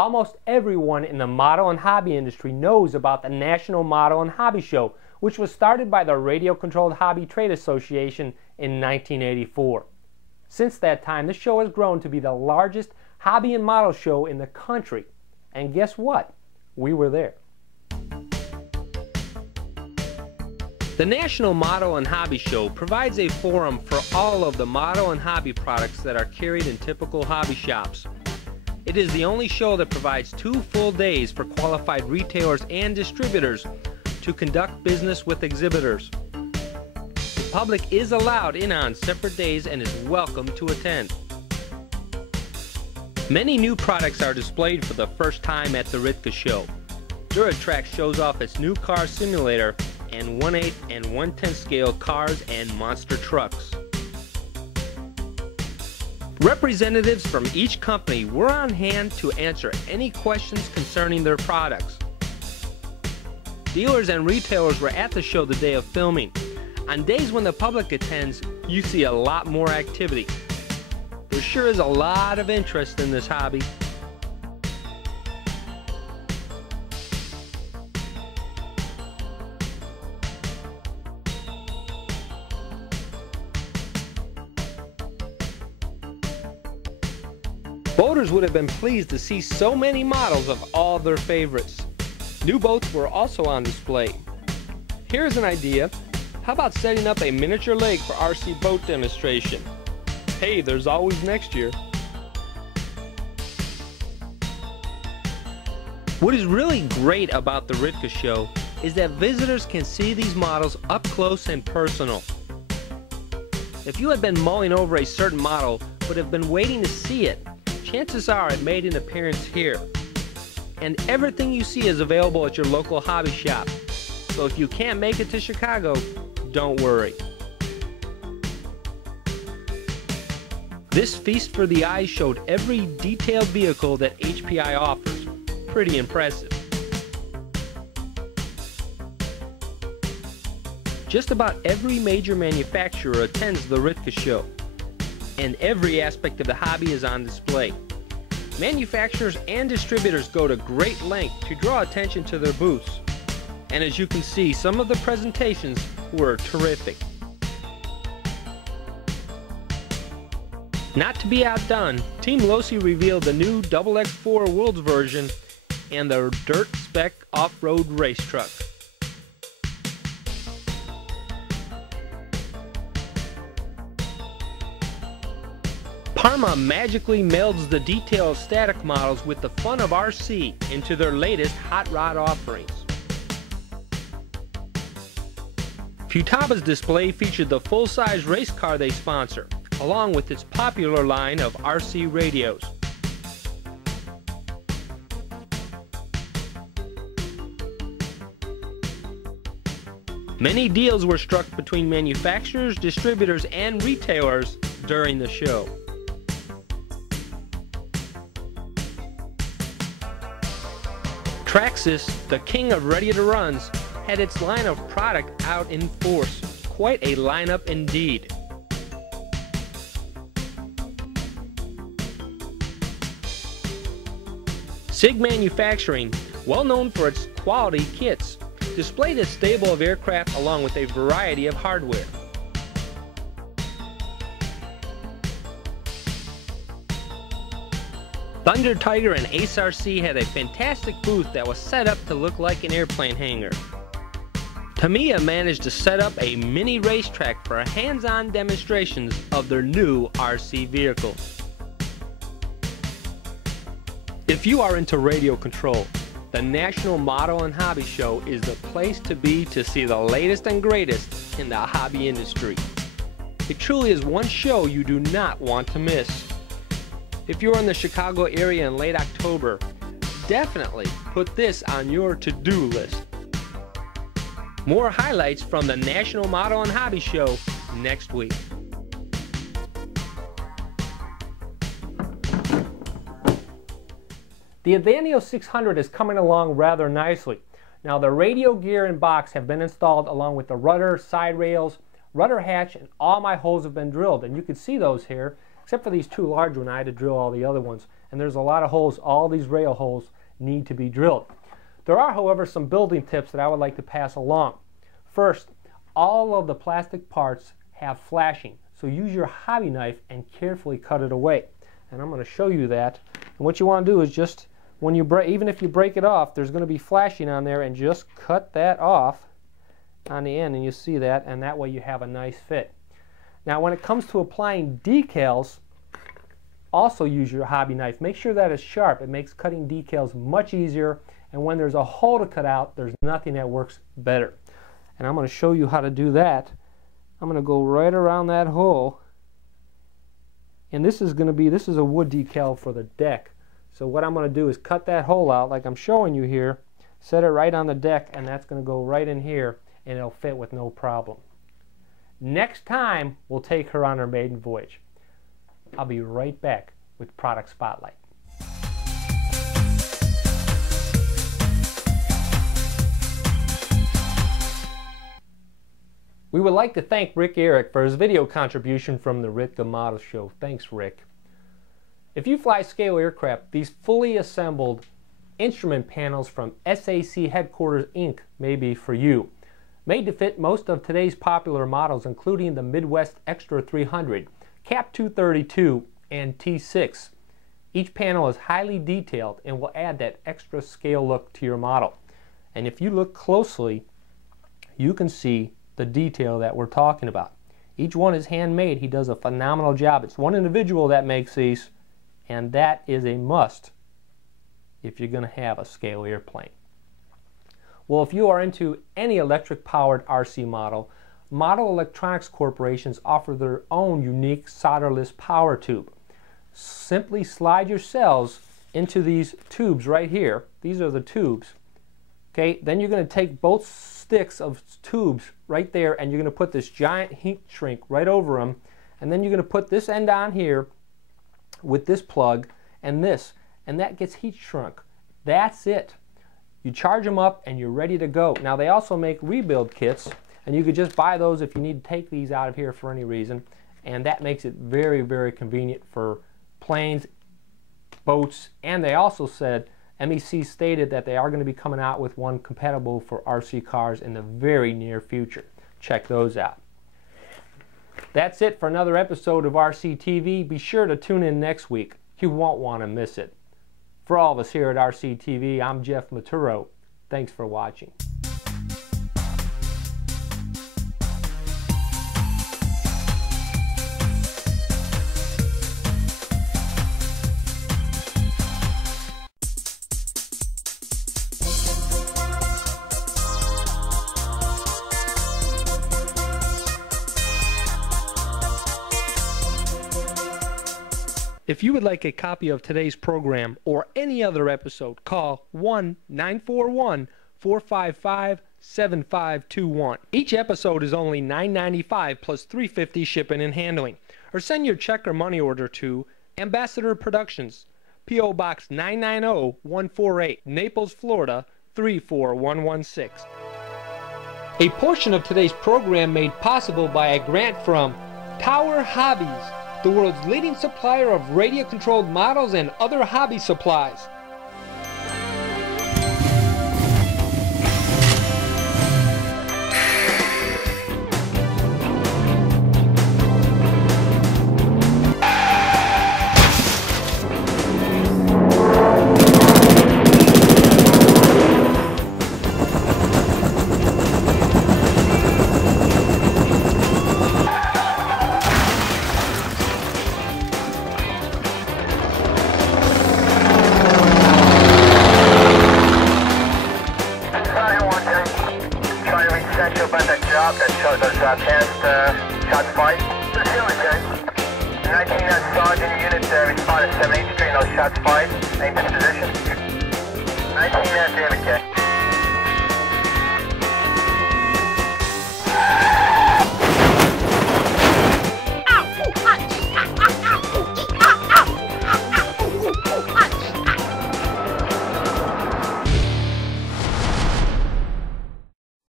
Almost everyone in the model and hobby industry knows about the National Model and Hobby Show, which was started by the Radio Controlled Hobby Trade Association in 1984. Since that time, the show has grown to be the largest hobby and model show in the country. And guess what? We were there. The National Model and Hobby Show provides a forum for all of the model and hobby products that are carried in typical hobby shops. It is the only show that provides 2 full days for qualified retailers and distributors to conduct business with exhibitors. The public is allowed in on separate days and is welcome to attend. Many new products are displayed for the first time at the RCTV show. Duratrax shows off its new car simulator and 1/8 and 1/10 scale cars and monster trucks. Representatives from each company were on hand to answer any questions concerning their products. Dealers and retailers were at the show the day of filming. On days when the public attends, you see a lot more activity. There sure is a lot of interest in this hobby. Boaters would have been pleased to see so many models of all their favorites. New boats were also on display. Here's an idea. How about setting up a miniature lake for RC boat demonstration? Hey, there's always next year. What is really great about the RCTV show is that visitors can see these models up close and personal. If you had been mulling over a certain model but have been waiting to see it, chances are it made an appearance here. And everything you see is available at your local hobby shop. So if you can't make it to Chicago, don't worry. This feast for the eyes showed every detailed vehicle that HPI offers. Pretty impressive. Just about every major manufacturer attends the RCTV show, and every aspect of the hobby is on display. Manufacturers and distributors go to great length to draw attention to their booths. And as you can see, some of the presentations were terrific. Not to be outdone, Team Losi revealed the new XX4 Worlds version and the Dirt Spec off-road race truck. Parma magically melds the detailed static models with the fun of RC into their latest hot rod offerings. Futaba's display featured the full-size race car they sponsor, along with its popular line of RC radios. Many deals were struck between manufacturers, distributors, and retailers during the show. Traxxas, the king of ready-to-runs, had its line of product out in force. Quite a lineup indeed. SIG Manufacturing, well known for its quality kits, displayed its stable of aircraft along with a variety of hardware. Thunder Tiger and Ace RC had a fantastic booth that was set up to look like an airplane hangar. Tamiya managed to set up a mini racetrack for hands-on demonstrations of their new RC vehicles. If you are into radio control, the National Model and Hobby Show is the place to be to see the latest and greatest in the hobby industry. It truly is one show you do not want to miss. If you're in the Chicago area in late October, definitely put this on your to-do list. More highlights from the National Model and Hobby Show next week. The Advanio 600 is coming along rather nicely. Now the radio gear and box have been installed along with the rudder, side rails, rudder hatch, and all my holes have been drilled, and you can see those here, Except for these two large ones, I had to drill all the other ones. And there's a lot of holes. All these rail holes need to be drilled. There are, however, some building tips that I would like to pass along. First, all of the plastic parts have flashing, so use your hobby knife and carefully cut it away. And I'm going to show you that. And what you want to do is just, when you break, even if you break it off, there's going to be flashing on there, and just cut that off on the end, and you see that, and that way you have a nice fit. Now when it comes to applying decals, also use your hobby knife. Make sure that it's sharp. It makes cutting decals much easier, and when there's a hole to cut out, there's nothing that works better. And I'm going to show you how to do that. I'm going to go right around that hole, and this is a wood decal for the deck. So what I'm going to do is cut that hole out like I'm showing you here, set it right on the deck, and that's going to go right in here, and it'll fit with no problem. Next time, we'll take her on her maiden voyage. I'll be right back with Product Spotlight. We would like to thank Rick Eric for his video contribution from the Rick the Model Show. Thanks, Rick. If you fly scale aircraft, these fully assembled instrument panels from SAC Headquarters Inc. may be for you. Made to fit most of today's popular models, including the Midwest Extra 300, Cap 232, and T6. Each panel is highly detailed and will add that extra scale look to your model. And if you look closely, you can see the detail that we're talking about. Each one is handmade. He does a phenomenal job. It's one individual that makes these, and that is a must if you're going to have a scale airplane. Well, if you are into any electric-powered RC model, Model Electronics corporations offer their own unique solderless power tube. Simply slide your cells into these tubes right here. These are the tubes. Okay, then you're going to take both sticks of tubes right there, and you're going to put this giant heat shrink right over them, and then you're going to put this end on here with this plug and this, and that gets heat shrunk. That's it. You charge them up and you're ready to go. Now they also make rebuild kits, and you could just buy those if you need to take these out of here for any reason, and that makes it very, very convenient for planes, boats, and they also said, MEC stated that they are going to be coming out with one compatible for RC cars in the very near future. Check those out. That's it for another episode of RCTV. Be sure to tune in next week. You won't want to miss it. For all of us here at RCTV, I'm Jeff Maturo. Thanks for watching. If you would like a copy of today's program or any other episode, call 1-941-455-7521. Each episode is only $9.95 plus $3.50 shipping and handling. Or send your check or money order to Ambassador Productions, P.O. Box 990148, Naples, Florida 34116. A portion of today's program made possible by a grant from Tower Hobbies, the world's leading supplier of radio-controlled models and other hobby supplies. Shots fired. The ceiling, guys. 19 Sergeant unit responded 7-8 street, no shots fired. Aim to position. 19 damage, okay.